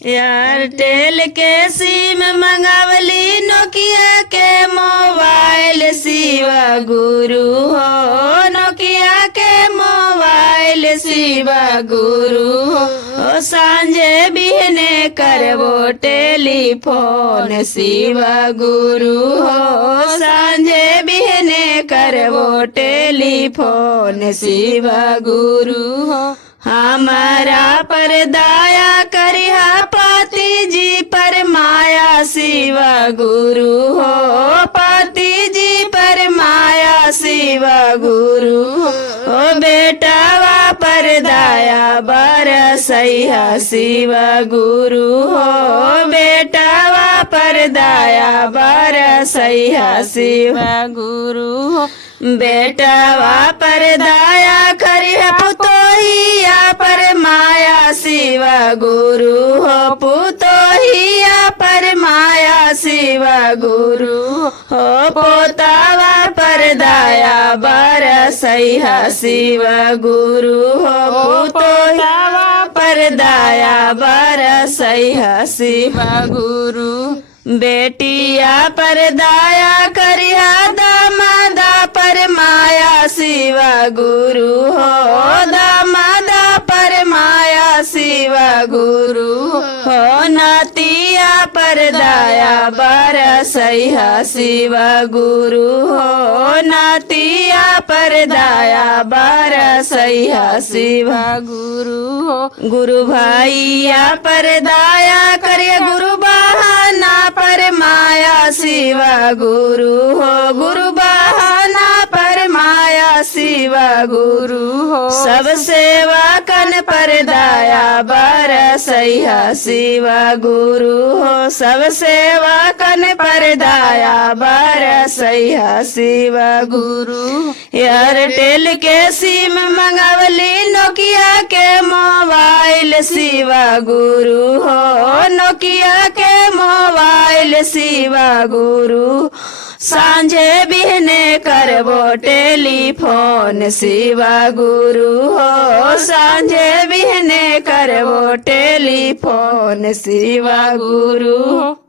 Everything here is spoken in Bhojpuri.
एयरटेल के सिम मंगावली नोकिया के मोबाइल शिवा गुरु हो। नोकिया के मोबाइल शिवा गुरु हो। सांझे बिहने करबो टेलीफोन शिवा गुरु हो। सांझे बिहने करबो टेलीफोन शिवा गुरु हो। हमारा पर दया करिहा पति जी पर माया शिवा गुरु हो। पति जी पर माया शिवा गुरु हो। बेटावा पर दया बरसैया शिवा गुरु हो। बेटावा पर दया बरसैया शिवा गुरु हो। बेटावा पर दया करिहा पुतोहिया पर माया शिवा गुरु हो। पुतोहिया पर माया शिवा गुरु हो। पोतावा पर दया बरसैया शिवा गुरु हो। पोतावा पर दया बरसैया शिवा गुरु। बेटिया पर दया करिहा दामादा पर माया शिवा गुरु हो। दामादा पर माया शिवा गुरु हो। नातिया पर दया बरसैया शिवा गुरु हो। नातिया पर दया बरसैया शिवा गुरु हो। गुरु भाइया पर दया करिए गुरु बहाना पर माया शिवा गुरु हो। गुरु बहाना पर माया शिवा गुरु हो। सब सेवा कन पर दया बरसैया शिवा गुरु हो। सब सेवा कन पर दया बरसैया शिवा गुरु। एयरटेल के सिम मंगावली नोकिया के मोबाइल शिवा गुरु हो। नोकिया के मोबाइल शिवा गुरु। सांझे बिहने करबो टेलीफोन शिवा गुरु हो। सांझे बिहने करबो टेलीफोन शिवा गुरु हो।